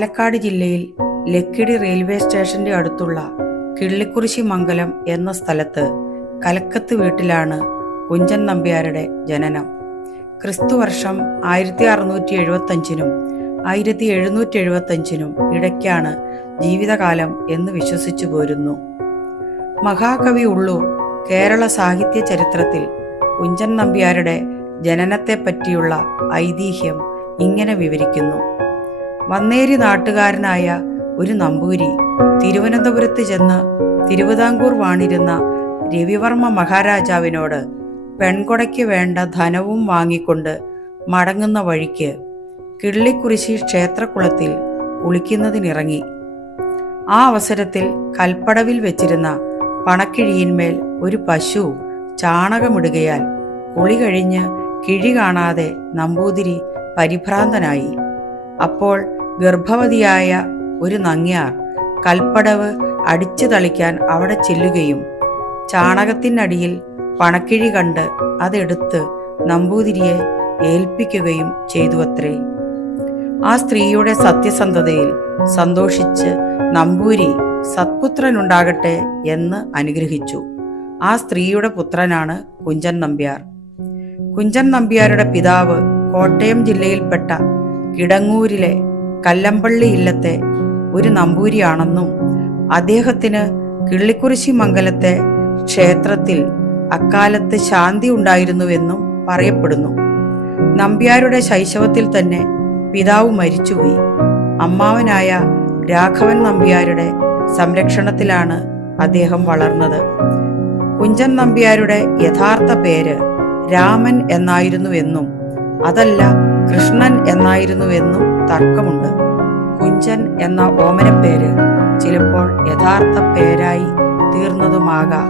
പാലക്കാട് ജില്ലയിൽ ലക്കിടി റെയിൽവേ സ്റ്റേഷന്റെ അടുത്തുള്ള കിള്ളിക്കുറിശി മംഗലം എന്ന സ്ഥലത്ത് കലക്കത്ത് വീട്ടിലാണ് കുഞ്ചൻ നമ്പ്യാരുടെ ജനനം. ക്രിസ്തുവർഷം 1675-നും 1775-നും ഇടയ്ക്കാണ് ജീവിതകാലം എന്ന് വിശ്വസിച്ചു പോരുന്നു. മഹാകവി ഉള്ളൂർ കേരള സാഹിത്യ ചരിത്രത്തിൽ കുഞ്ചൻ നമ്പ്യാരുടെ ജനനത്തെപ്പറ്റിയുള്ള ഐതിഹ്യം ഇങ്ങനെ വിവരിക്കുന്നു. വന്നേരി നാട്ടുകാരനായ ഒരു നമ്പൂരി തിരുവനന്തപുരത്ത് ചെന്ന് തിരുവിതാംകൂർ വാണിരുന്ന രവിവർമ്മ മഹാരാജാവിനോട് പെൺകൊടയ്ക്ക് വേണ്ട ധനവും വാങ്ങിക്കൊണ്ട് മടങ്ങുന്ന വഴിക്ക് കിള്ളിക്കുറിശി ക്ഷേത്രക്കുളത്തിൽ കുളിക്കുന്നതിനിറങ്ങി. ആ അവസരത്തിൽ കൽപ്പടവിൽ വെച്ചിരുന്ന പണക്കിഴിയിന്മേൽ ഒരു പശു ചാണകമിടുകയാൽ കുളി കഴിഞ്ഞ് കിഴി കാണാതെ നമ്പൂതിരി പരിഭ്രാന്തനായി. അപ്പോൾ ഗർഭവതിയായ ഒരു നങ്ങ്യാർ കൽപ്പടവ് അടിച്ചു തളിക്കാൻ അവിടെ ചെല്ലുകയും ചാണകത്തിനടിയിൽ പണക്കിഴി കണ്ട് അതെടുത്ത് നമ്പൂതിരിയെ ഏൽപ്പിക്കുകയും ചെയ്തുവത്രേ. ആ സ്ത്രീയുടെ സത്യസന്ധതയിൽ സന്തോഷിച്ച് നമ്പൂരി സത്പുത്രനുണ്ടാകട്ടെ എന്ന് അനുഗ്രഹിച്ചു. ആ സ്ത്രീയുടെ പുത്രനാണ് കുഞ്ചൻ നമ്പ്യാർ. കുഞ്ചൻ നമ്പ്യാരുടെ പിതാവ് കോട്ടയം ജില്ലയിൽപ്പെട്ട കിടങ്ങൂരിലെ കല്ലമ്പള്ളി ഇല്ലത്തെ ഒരു നമ്പൂരിയാണെന്നും അദ്ദേഹത്തിന് കിള്ളിക്കുറിശി മംഗലത്തെ ക്ഷേത്രത്തിൽ അക്കാലത്ത് ശാന്തി ഉണ്ടായിരുന്നുവെന്നും പറയപ്പെടുന്നു. നമ്പ്യാരുടെ ശൈശവത്തിൽ തന്നെ പിതാവ് മരിച്ചുപോയി. അമ്മാവനായ രാഘവൻ നമ്പ്യാരുടെ സംരക്ഷണത്തിലാണ് അദ്ദേഹം വളർന്നത്. കുഞ്ചൻ നമ്പ്യാരുടെ യഥാർത്ഥ പേര് രാമൻ എന്നായിരുന്നുവെന്നും അതല്ല കൃഷ്ണൻ എന്നായിരുന്നുവെന്നും തർക്കമുണ്ട്. കുഞ്ചൻ എന്ന ഓമനപ്പേര് ചിലപ്പോൾ യഥാർത്ഥ പേരായി തീർന്നതുമാകാം.